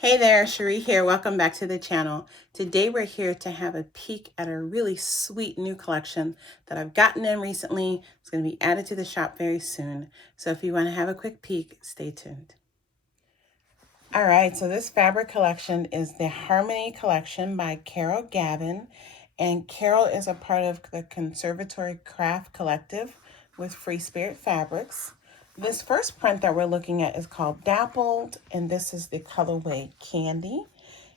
Hey there, Cherie here. Welcome back to the channel. Today we're here to have a peek at a really sweet new collection that I've gotten in recently. It's going to be added to the shop very soon. So if you want to have a quick peek, stay tuned. All right, so this fabric collection is the Harmony collection by Carol Gavin. And Carol is a part of the Conservatory Craft Collective with Free Spirit Fabrics. This first print that we're looking at is called Dappled, and this is the colorway Candy.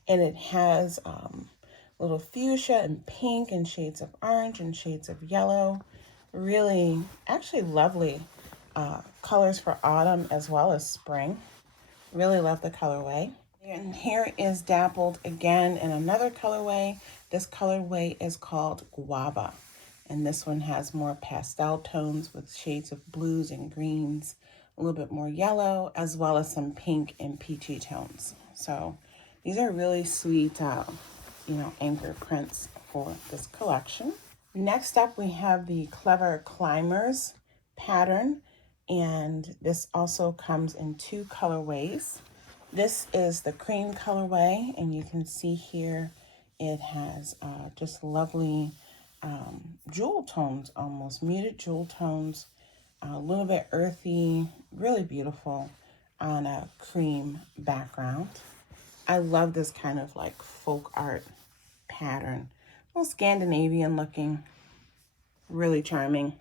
And it has little fuchsia and pink and shades of orange and shades of yellow. Really, actually lovely colors for autumn as well as spring. Really love the colorway. And here is Dappled again in another colorway. This colorway is called Guava. And this one has more pastel tones with shades of blues and greens, a little bit more yellow, as well as some pink and peachy tones. So these are really sweet, anchor prints for this collection. Next up, we have the Clever Climbers pattern. And this also comes in two colorways. This is the cream colorway, and you can see here it has just lovely jewel tones, almost muted jewel tones, a little bit earthy, really beautiful on a cream background. I love this kind of like folk art pattern, a little Scandinavian looking, really charming.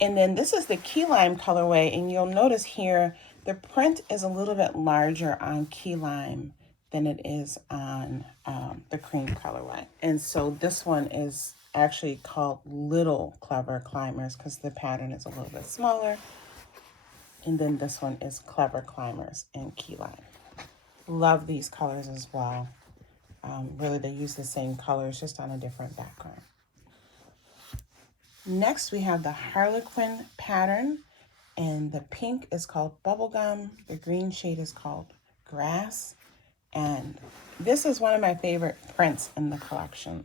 And then this is the key lime colorway, and you'll notice here the print is a little bit larger on key lime than it is on the cream colorway. And so this one is actually called Little Clever Climbers because the pattern is a little bit smaller. And then this one is Clever Climbers in key lime. Love these colors as well. Really, they use the same colors, just on a different background. Next, we have the Harlequin pattern, and the pink is called Bubblegum. The green shade is called Grass. And this is one of my favorite prints in the collection.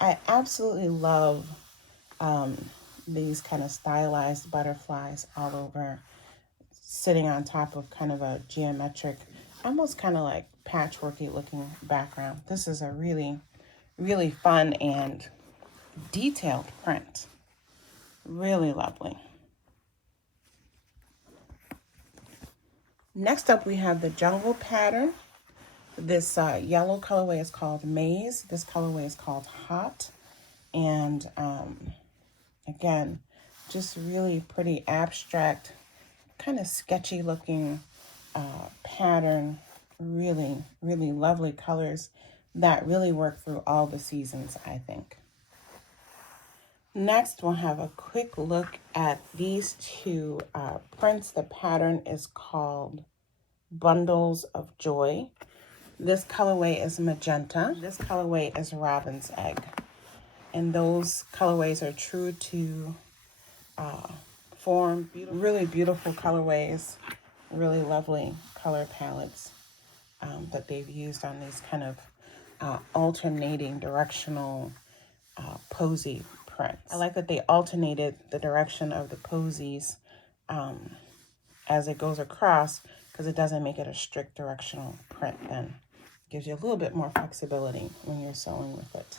I absolutely love these kind of stylized butterflies all over, sitting on top of kind of a geometric, almost kind of like patchworky looking background. This is a really, really fun and detailed print. Really lovely. Next up, we have the Jungle pattern. This yellow colorway is called Maze. This colorway is called Hot. And again, just really pretty abstract, kind of sketchy looking pattern. Really, really lovely colors that really work through all the seasons, I think. Next, we'll have a quick look at these two prints. The pattern is called Bundles of Joy. This colorway is magenta. This colorway is robin's egg. And those colorways are true to form. Really beautiful colorways, really lovely color palettes that they've used on these kind of alternating directional posy prints. I like that they alternated the direction of the posies as it goes across, because it doesn't make it a strict directional print then. It gives you a little bit more flexibility when you're sewing with it.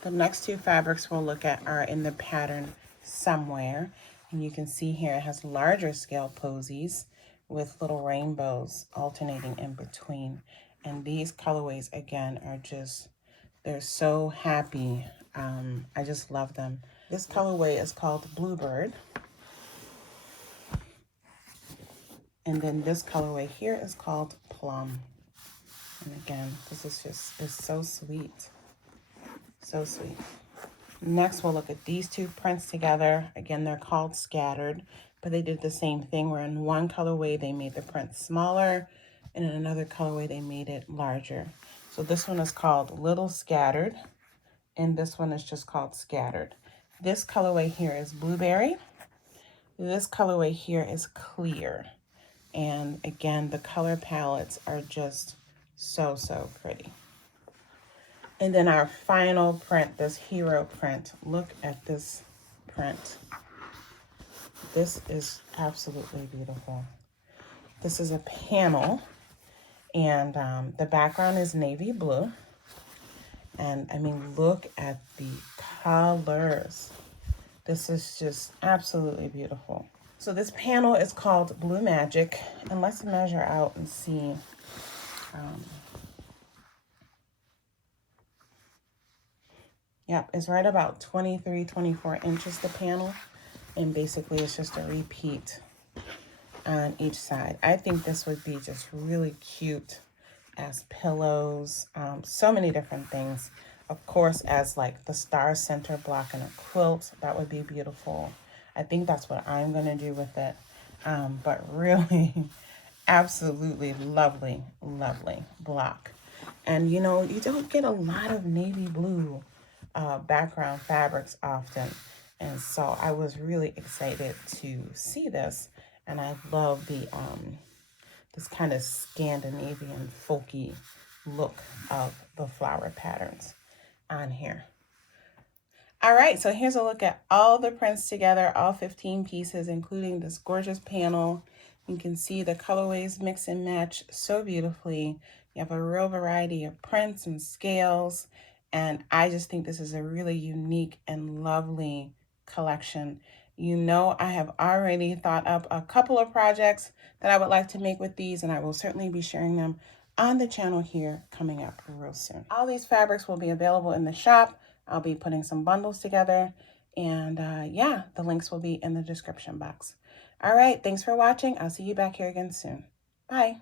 The next two fabrics we'll look at are in the pattern Somewhere. And you can see here it has larger scale posies with little rainbows alternating in between. And these colorways, again, are just, they're so happy. I just love them. This colorway is called Bluebird. And then this colorway here is called Plum. And again, this is just, is so sweet. So sweet. Next, we'll look at these two prints together. Again, they're called Scattered, but they did the same thing where in one colorway they made the print smaller, and in another colorway they made it larger. So this one is called Little Scattered, and this one is just called Scattered. This colorway here is Blueberry. This colorway here is Clear. And again, the color palettes are just so, so pretty. And then our final print, this hero print. Look at this print. This is absolutely beautiful. This is a panel, And the background is navy blue. And I mean, look at the colors. This is just absolutely beautiful. So this panel is called Blue Magic. And let's measure out and see. Yep, it's right about 23, 24 inches, the panel. And basically it's just a repeat on each side. I think this would be just really cute as pillows, so many different things. Of course, as like the star center block in a quilt, that would be beautiful. I think that's what I'm gonna do with it. But really, absolutely lovely, lovely block. And you know, you don't get a lot of navy blue background fabrics often. And so I was really excited to see this. And I love the this kind of Scandinavian folky look of the flower patterns on here. All right, so here's a look at all the prints together, all 15 pieces, including this gorgeous panel. You can see the colorways mix and match so beautifully. You have a real variety of prints and scales, and I just think this is a really unique and lovely collection. You know, I have already thought up a couple of projects that I would like to make with these, and I will certainly be sharing them on the channel here coming up real soon. All these fabrics will be available in the shop. I'll be putting some bundles together, and yeah, the links will be in the description box. All right, thanks for watching. I'll see you back here again soon. Bye.